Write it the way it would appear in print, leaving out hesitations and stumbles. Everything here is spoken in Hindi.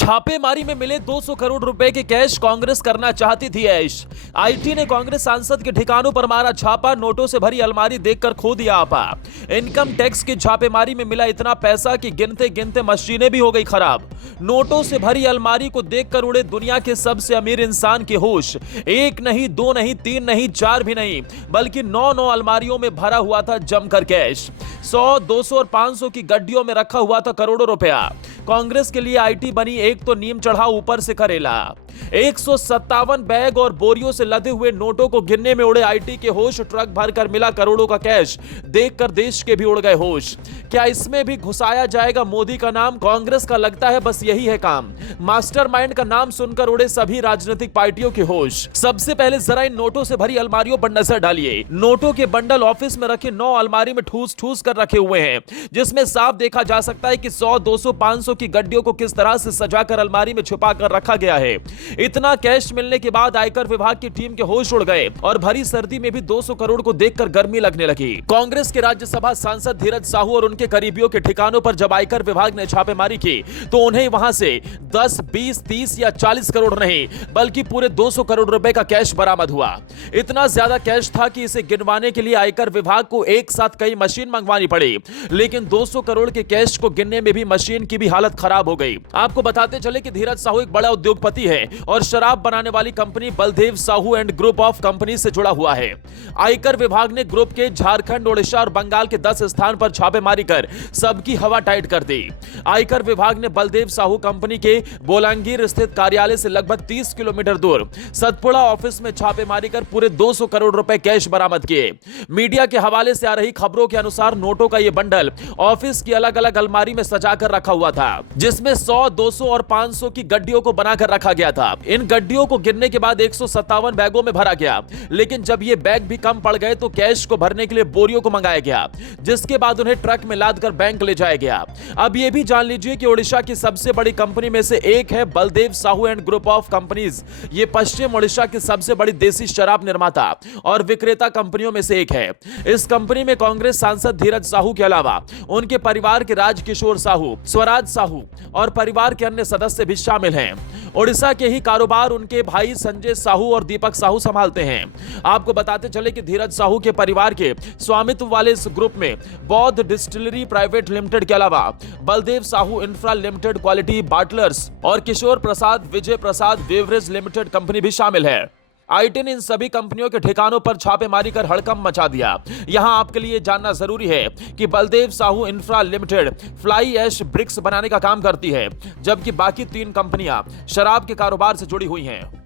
छापेमारी में मिले 200 करोड़ रुपए के कैश कांग्रेस करना चाहती थी ऐश। आईटी ने कांग्रेस सांसद के ठिकानों पर मारा छापा, नोटों से भरी अलमारी देखकर खो दिया आपा। इनकम टैक्स की छापेमारी में मिला इतना पैसा कि गिनते गिनते मशीनें भी हो गई खराब। नोटों से भरी अलमारी को देखकर उड़े दुनिया के सबसे अमीर इंसान के होश। एक नहीं, दो नहीं, तीन नहीं, चार भी नहीं, बल्कि 9 अलमारियों में भरा हुआ था जमकर कैश। 100, 200 और 500 की गड्डियों में रखा हुआ था करोड़ों रुपया। कांग्रेस के लिए आईटी बनी एक तो नीम चढ़ा ऊपर से करेला। 157 बैग और बोरियों से लदे हुए नोटों को गिनने में उड़े आईटी के होश। ट्रक भरकर मिला करोड़ों का कैश देखकर देश के भी उड़ गए होश। क्या इसमें भी घुसाया जाएगा मोदी का नाम? कांग्रेस का लगता है बस यही है काम। मास्टरमाइंड का नाम सुनकर उड़े सभी राजनीतिक पार्टियों के होश। सबसे पहले जरा इन नोटों से भरी अलमारियों पर नजर डालिए। नोटों के बंडल ऑफिस में रखे 9 अलमारी में ठूस ठूस कर रखे हुए हैं, जिसमें साफ देखा जा सकता है कि 100, 200, 500 की गड्डियों को किस तरह से सजाकर अलमारी में छुपा कर रखा गया है। इतना कैश मिलने के बाद आयकर विभाग की टीम के होश उड़ गए और भरी सर्दी में भी 200 करोड़ को देखकर गर्मी लगने लगी। कांग्रेस के राज्यसभा सांसद धीरज साहू और उनके करीबियों के ठिकानों पर जब आयकर विभाग ने छापेमारी की तो उन्हें वहां से 10, 20, 30 या 40 करोड़ नहीं, बल्कि पूरे 200 करोड़ रुपए का कैश बरामद हुआ। इतना ज्यादा कैश था कि इसे गिनवाने के लिए आयकर विभाग को एक साथ कई मशीन मंगवानी पड़ी। लेकिन 200 करोड़ के कैश को गिनने में भी मशीन की भी हालत खराब हो गई। आपको बताते चले कि धीरज साहू एक बड़ा उद्योगपति है और शराब बनाने वाली company Baldev Sahu and group of company से जुड़ा हुआ है। आयकर विभाग ने ग्रुप के झारखंड, ओडिशा और बंगाल के 10 स्थान पर छापेमारी कर सबकी हवा टाइट कर दी। आयकर विभाग ने बलदेव साहू कंपनी के बोलांगीर स्थित कार्यालय से लगभग 30 किलोमीटर दूर सतपुड़ा ऑफिस में छापेमारी कर पूरे 200 करोड़ रुपए कैश बरामद किए। मीडिया के हवाले से आ रही खबरों के अनुसार नोटों का यह बंडल ऑफिस की अलग अलग अलमारी में सजाकर रखा हुआ था, जिसमें 100, 200 और 500 की गड्डियों को बनाकर रखा गया था। इन गड्डियों को गिनने के बाद 157 बैगों में भरा गया। लेकिन जब ये बैग भी कम पड़ गए तो कैश को भरने के लिए बोरियों को मंगाया गया, जिसके बाद उन्हें ट्रक में लादकर बैंक ले जाया गया। अब ये भी जान लीजिए कि ओडिशा की सबसे बड़ी कंपनी में से एक है Baldev Sahu and group of companies. ये पश्चिम ओडिशा की सबसे बड़ी देसी शराब निर्माता और विक्रेता कंपनियों में से एक है। इस कंपनी में कांग्रेस सांसद धीरज साहू के अलावा उनके परिवार के राजकिशोर साहू, स्वराज साहू और परिवार के अन्य सदस्य भी शामिल हैं। ओडिशा के ही कारोबार उनके भाई संजय साहू और दीपक साहू संभालते हैं। आपको बताते चले कि धीरज साहू के परिवार के स्वामित्व वाले इस ग्रुप में बौद्ध डिस्टिलरी प्राइवेट लिमिटेड के अलावा Baldev Sahu infra limited, quality bottlers और Kishore Prasad Vijay Prasad beverage limited company भी शामिल है। आईटी ने इन सभी कंपनियों के ठिकानों पर छापेमारी कर हड़कंप मचा दिया। यहां आपके लिए जानना जरूरी है कि Baldev Sahu infra limited fly ash bricks बनाने का काम करती है, जबकि बाकी 3 कंपनियां शराब के कारोबार से जुड़ी हुई हैं।